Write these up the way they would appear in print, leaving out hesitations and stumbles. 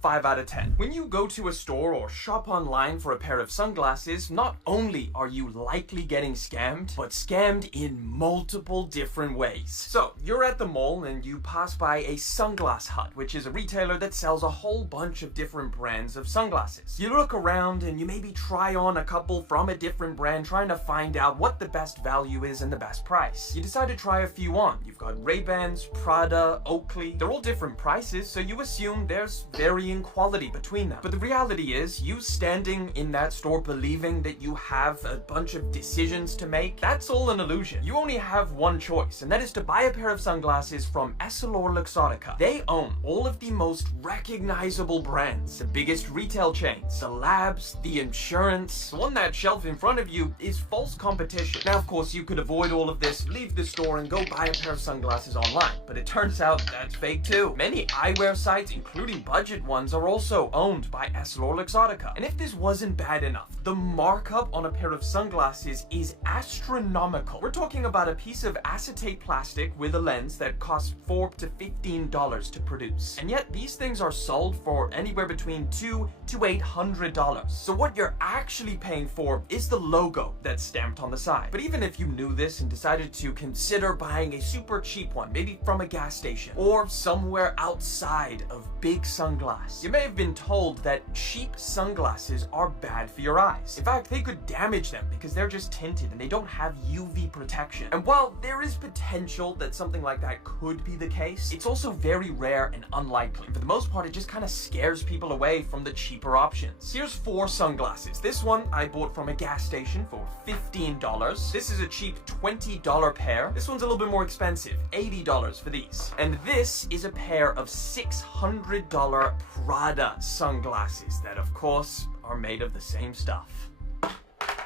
5 out of 10. When you go to a store or shop online for a pair of sunglasses, not only are you likely getting scammed, but scammed in multiple different ways. So, you're at the mall and you pass by a Sunglass Hut, which is a retailer that sells a whole bunch of different brands of sunglasses. You look around and you maybe try on a couple from a different brand, trying to find out what the best value is and the best price. You decide to try a few on. You've got Ray-Bans, Prada, Oakley. They're all different prices, so you assume there's varying quality between them. But the reality is, you standing in that store believing that you have a bunch of decisions to make, that's all an illusion. You only have one choice, and that is to buy a pair of sunglasses from EssilorLuxottica. They own all of the most recognizable brands, the biggest retail chains, the labs, the insurance. On that shelf in front of you is false competition. Now, of course, you could avoid all of this, leave the store and go buy a pair of sunglasses online, but it turns out that's fake too. Many eyewear sites, including budget ones, are also owned by EssilorLuxottica. And if this wasn't bad enough, the markup on a pair of sunglasses is astronomical. We're talking about a piece of acetate plastic with a lens that costs $4 to $15 to produce. And yet these things are sold for anywhere between $200 to $800. So what you're actually paying for is the logo that's stamped on the side. But even if you knew this and decided to consider buying a super cheap one, maybe from a gas station or somewhere outside of big sunglass, you may have been told that cheap sunglasses are bad for your eyes. In fact, they could damage them because they're just tinted and they don't have UV protection. And while there is potential that something like that could be the case, it's also very rare and unlikely. And for the most part, it just kind of scares people away from the cheaper options. Here's 4 sunglasses. This one I bought from a gas station for $15. This is a cheap $20 pair. This one's a little bit more expensive, $80 for these. And this is a pair of $600 Prada sunglasses that, of course, are made of the same stuff.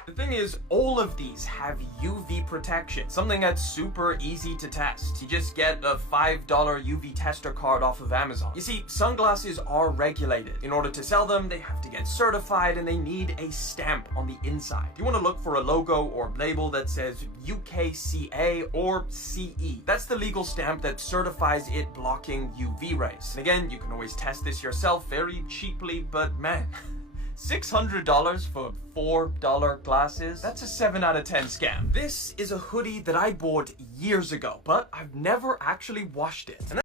The thing is, all of these have UV protection, something that's super easy to test. You just get a $5 UV tester card off of Amazon. You see, sunglasses are regulated. In order to sell them, they have to get certified and they need a stamp on the inside. You want to look for a logo or label that says UKCA or CE. That's the legal stamp that certifies it blocking UV rays. And again, you can always test this yourself very cheaply, but man, $600 for $4 glasses? That's a 7 out of 10 scam. This is a hoodie that I bought years ago, but I've never actually washed it. And